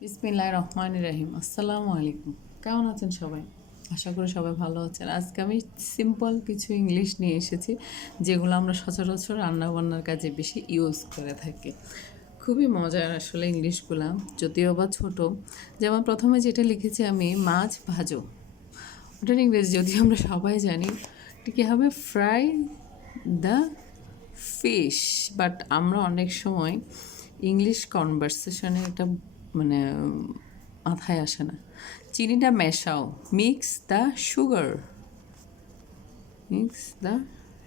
বিসমিল্লাহ রহমান রাহিম। আসসালামু আলাইকুম। কেমন আছেন সবাই? আশা করি সবাই ভালো আছেন। আজকে আমি সিম্পল কিছু ইংলিশ নিয়ে এসেছি, যেগুলো আমরা সচরাচর রান্নাবান্নার কাজে বেশি ইউজ করে থাকি। খুবই মজার আসলে ইংলিশগুলো, যদিও বা ছোটো। যেমন প্রথমে যেটা লিখেছি আমি, মাছ ভাজো। ওটার ইংরেজি, যদিও আমরা সবাই জানি। কী হবে? ফ্রাই দ্য ফিশ বাট আমরা অনেক সময় ইংলিশ কনভারসেশনে এটা মানে মাথায় আসে না। চিনিটা মেশাও। Mix the sugar. Mix the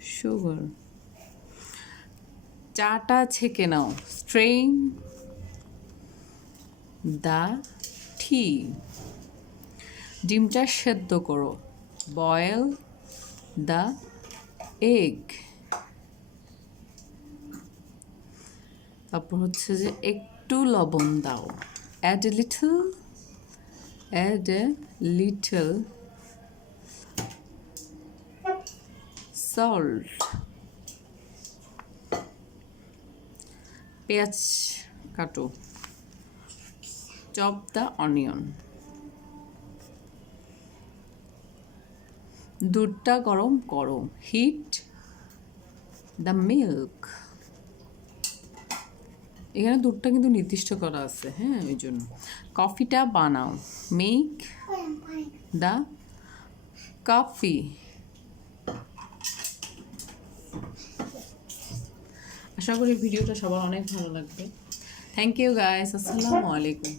sugar. চাটা ছেঁকে নাও। Strain the tea. ডিমটা সেদ্ধ করো। Boil the egg. তারপর হচ্ছে যে একটু লবণ দাও। Add a little add a little salt পেঁয়াজ কাটো। চপ দ্য অনিয়ন দুধটা গরম করো। হিট দ্য মিল্ক এখানে দুধটা কিন্তু নির্দিষ্ট করা আছে হ্যাঁ ওই জন্য। কফিটা বানাও। মেক দ্য কফি আশা করি ভিডিওটা সবার অনেক ভালো লাগবে। থ্যাংক ইউ গাইস আসসালামু আলাইকুম।